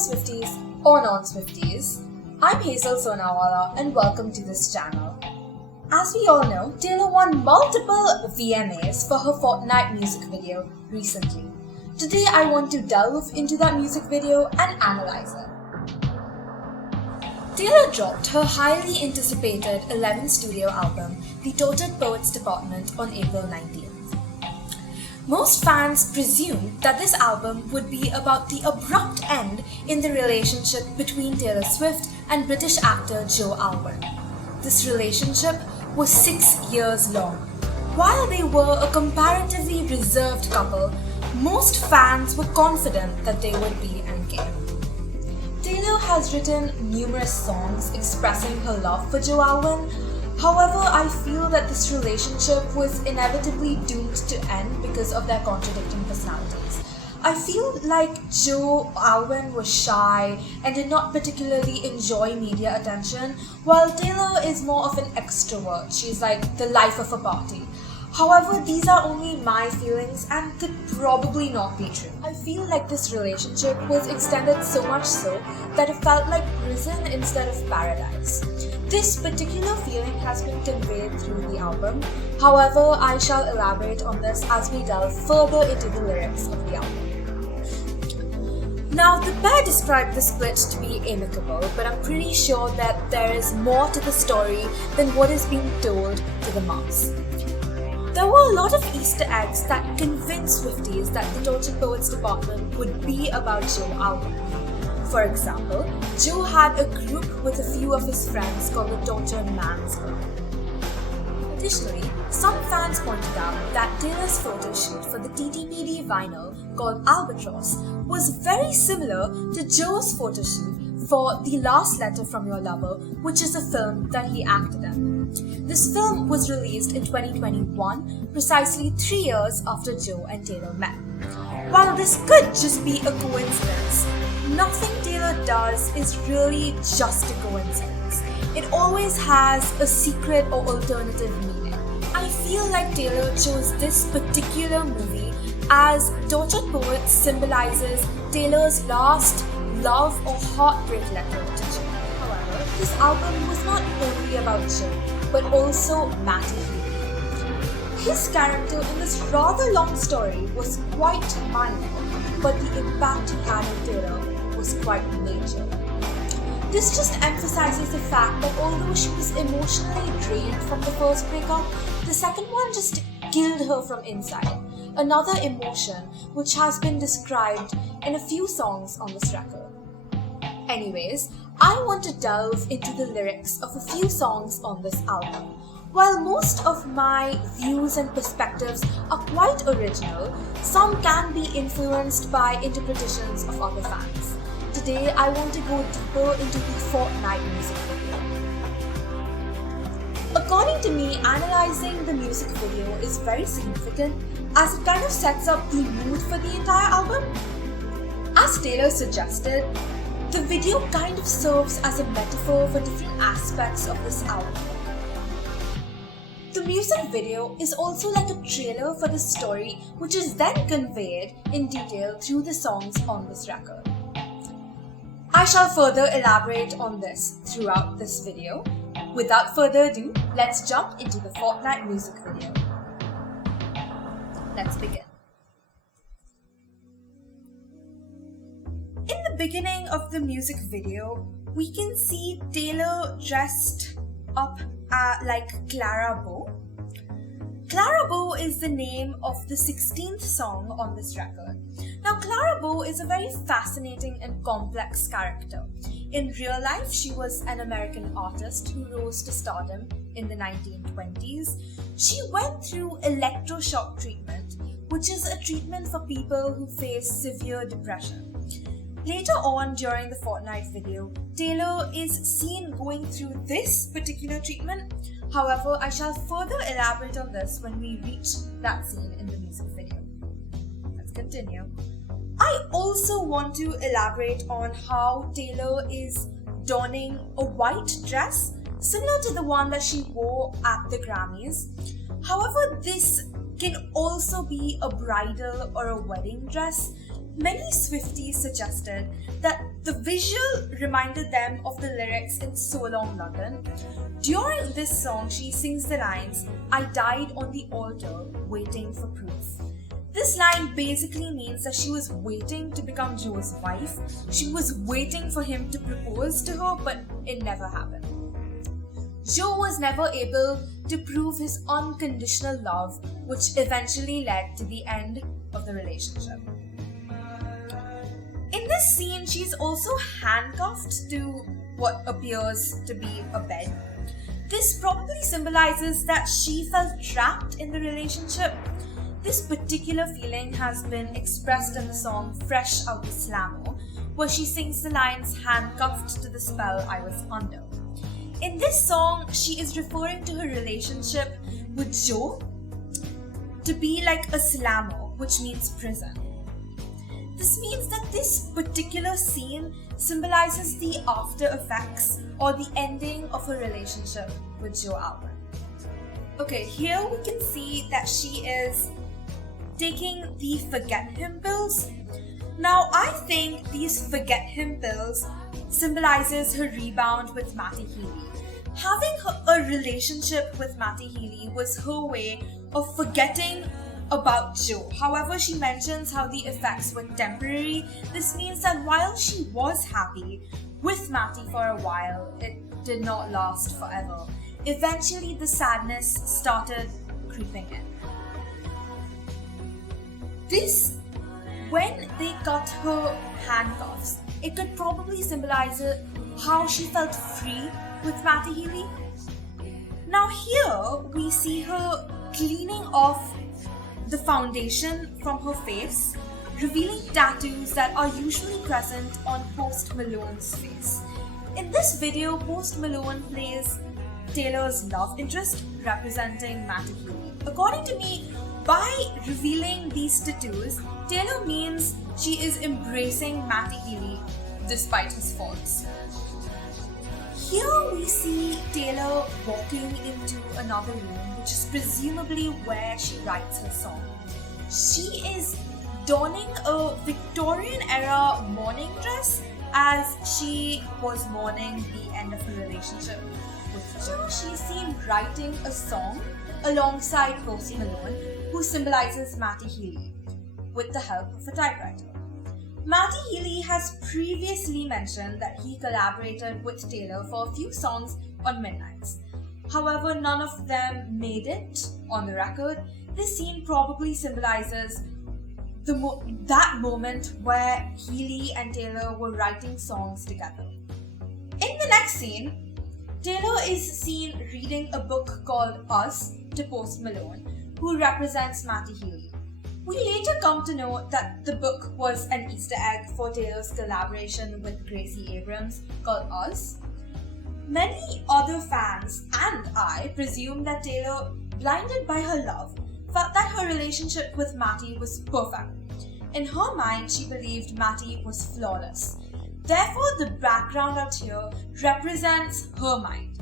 Swifties or non-Swifties, I'm Hazel Sonawala and welcome to this channel. As we all know, Taylor won multiple VMAs for her Fortnite music video recently. Today I want to delve into that music video and analyze it. Taylor dropped her highly anticipated 11th studio album, The Decoded Poets Department, on April 19th. Most fans presumed that this album would be about the abrupt end in the relationship between Taylor Swift and British actor Joe Alwyn. This relationship was 6 years long. While they were a comparatively reserved couple, most fans were confident that they would be engaged. Taylor has written numerous songs expressing her love for Joe Alwyn. However, I feel that this relationship was inevitably doomed to end because of their contradicting personalities. I feel like Joe Alwyn was shy and did not particularly enjoy media attention, while Taylor is more of an extrovert. She's like the life of a party. However, these are only my feelings and could probably not be true. I feel like this relationship was extended so much so that it felt like prison instead of paradise. This particular feeling has been conveyed through the album. However, I shall elaborate on this as we delve further into the lyrics of the album. Now, the pair described the split to be amicable, but I'm pretty sure that there is more to the story than what is being told to the mass. There were a lot of Easter eggs that convinced Swifties that the Decoded Poets Department would be about Joe Alwyn. For example, Joe had a group with a few of his friends called the Tortured Man's Group. Additionally, some fans pointed out that Taylor's photo shoot for the TTPD vinyl called Albatross was very similar to Joe's photo shoot for The Last Letter from Your Lover, which is a film that he acted in. This film was released in 2021, precisely 3 years after Joe and Taylor met. While this could just be a coincidence, nothing Taylor does is really just a coincidence. It always has a secret or alternative meaning. I feel like Taylor chose this particular movie as Tortured Poet symbolizes Taylor's last love or heartbreak letter to Joe. However, this album was not only about Joe, but also Matty Healy. His character in this rather long story was quite minor, but the impact he had on Taylor was quite major. This just emphasizes the fact that although she was emotionally drained from the first breakup, the second one just killed her from inside. Another emotion which has been described in a few songs on this record. Anyways, I want to delve into the lyrics of a few songs on this album. While most of my views and perspectives are quite original, some can be influenced by interpretations of other fans. Today, I want to go deeper into the Fortnite music video. According to me, analyzing the music video is very significant as it kind of sets up the mood for the entire album. As Taylor suggested, the video kind of serves as a metaphor for different aspects of this album. The music video is also like a trailer for the story, which is then conveyed in detail through the songs on this record. I shall further elaborate on this throughout this video. Without further ado, let's jump into the Fortnite music video. Let's begin. In the beginning of the music video, we can see Taylor dressed up like Clara Bow. Clara Bow is the name of the 16th song on this record. Now, Clara Bow is a very fascinating and complex character. In real life, she was an American artist who rose to stardom in the 1920s. She went through electroshock treatment, which is a treatment for people who face severe depression. Later on during the Fortnite video, Taylor is seen going through this particular treatment. However, I shall further elaborate on this when we reach that scene in the music video. Let's continue. I also want to elaborate on how Taylor is donning a white dress similar to the one that she wore at the Grammys. However, this can also be a bridal or a wedding dress. Many Swifties suggested that the visual reminded them of the lyrics in So Long London. During this song, she sings the lines, "I died on the altar waiting for proof." This line basically means that she was waiting to become Joe's wife. She was waiting for him to propose to her, but it never happened. Joe was never able to prove his unconditional love, which eventually led to the end of the relationship. In this scene, she's also handcuffed to what appears to be a bed. This probably symbolizes that she felt trapped in the relationship. This particular feeling has been expressed in the song Fresh Out the Slammo, where she sings the lines "handcuffed to the spell I was under." In this song, she is referring to her relationship with Joe to be like a slammo, which means prison. This means that this particular scene symbolizes the after effects or the ending of a relationship with Joe Alwyn. Okay, here we can see that she is taking the forget him pills. Now, I think these forget him pills symbolizes her rebound with Matty Healy. Having a relationship with Matty Healy was her way of forgetting about Joe. However, she mentions how the effects were temporary. This means that while she was happy with Matty for a while, it did not last forever. Eventually, the sadness started creeping in. When they cut her handcuffs, it could probably symbolize how she felt free with Matty Healy. Now here, we see her cleaning off the foundation from her face, revealing tattoos that are usually present on Post Malone's face. In this video, Post Malone plays Taylor's love interest, representing Matty Healy. According to me, by revealing these tattoos, Taylor means she is embracing Matty Healy despite his faults. Here we see Taylor walking into another room, which is presumably where she writes her song. She is donning a Victorian-era mourning dress as she was mourning the end of her relationship with Joe. She's seen writing a song alongside Post Malone, who symbolizes Matty Healy, with the help of a typewriter. Matty Healy has previously mentioned that he collaborated with Taylor for a few songs on Midnights. However, none of them made it on the record. This scene probably symbolizes that moment where Healy and Taylor were writing songs together. In the next scene, Taylor is seen reading a book called Us to Post Malone, who represents Matty Healy. We later come to know that the book was an Easter egg for Taylor's collaboration with Gracie Abrams called Us. Many other fans and I presume that Taylor, blinded by her love, felt that her relationship with Matty was perfect. In her mind, she believed Matty was flawless. Therefore, the background out here represents her mind.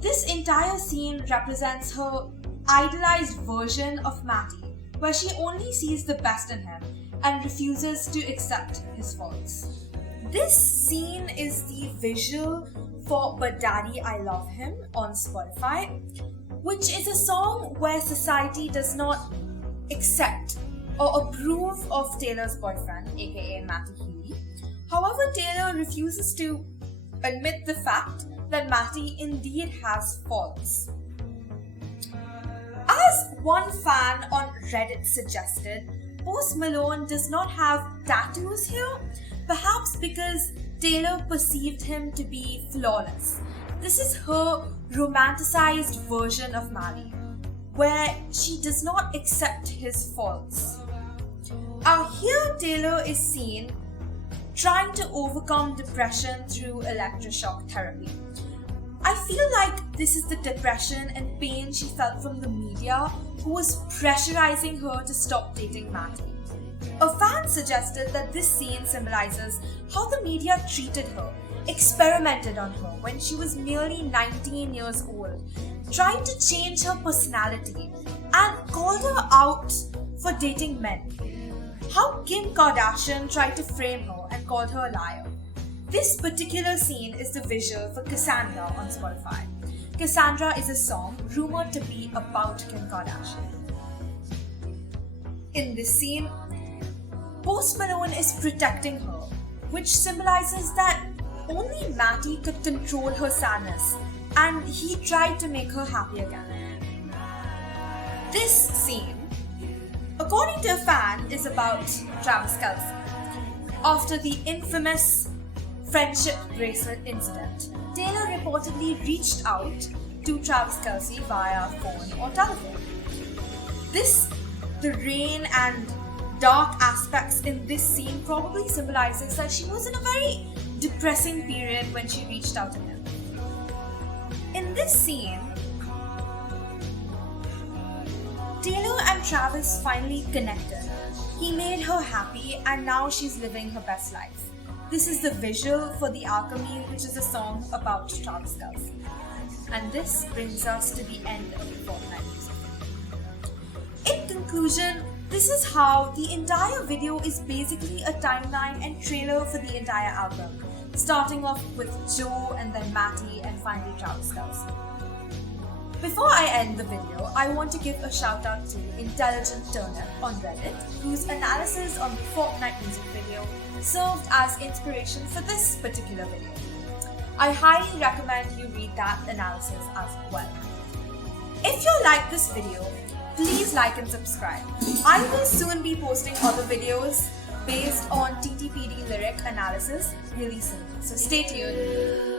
This entire scene represents her idealized version of Matty, where she only sees the best in him and refuses to accept his faults. This scene is the visual for But Daddy I Love Him on Spotify, which is a song where society does not accept or approve of Taylor's boyfriend, aka Matty Healy. However, Taylor refuses to admit the fact that Matty indeed has faults. As one fan on Reddit suggested, Post Malone does not have tattoos here, perhaps because Taylor perceived him to be flawless. This is her romanticized version of Matty, where she does not accept his faults. Here Taylor is seen trying to overcome depression through electroshock therapy. I feel like this is the depression and pain she felt from the media, who was pressurizing her to stop dating Matty. A fan suggested that this scene symbolizes how the media treated her, experimented on her when she was merely 19 years old, tried to change her personality, and called her out for dating men. how Kim Kardashian tried to frame her and called her a liar. This particular scene is the visual for Cassandra on Spotify. Cassandra is a song rumored to be about Kim Kardashian. In this scene, Post Malone is protecting her, which symbolizes that only Matty could control her sadness, and he tried to make her happy again. This scene, according to a fan, is about Travis Kelce. After the infamous friendship bracelet incident, Taylor reportedly reached out to Travis Kelce via phone or telephone. The rain and dark aspects in this scene probably symbolizes that she was in a very depressing period when she reached out to him. In this scene, Taylor and Travis finally connected. He made her happy and now she's living her best life. This is the visual for The Alchemy, which is a song about Travis Kelce. And this brings us to the end of the Fortnite music. In conclusion, this is how the entire video is basically a timeline and trailer for the entire album, starting off with Joe and then Matty and finally Travis Kelce. Before I end the video, I want to give a shout out to Intelligent Turnip on Reddit, whose analysis on the Fortnite music video served as inspiration for this particular video. I highly recommend you read that analysis as well. If you like this video, please like and subscribe. I will soon be posting other videos based on TTPD lyric analysis really soon, so stay tuned.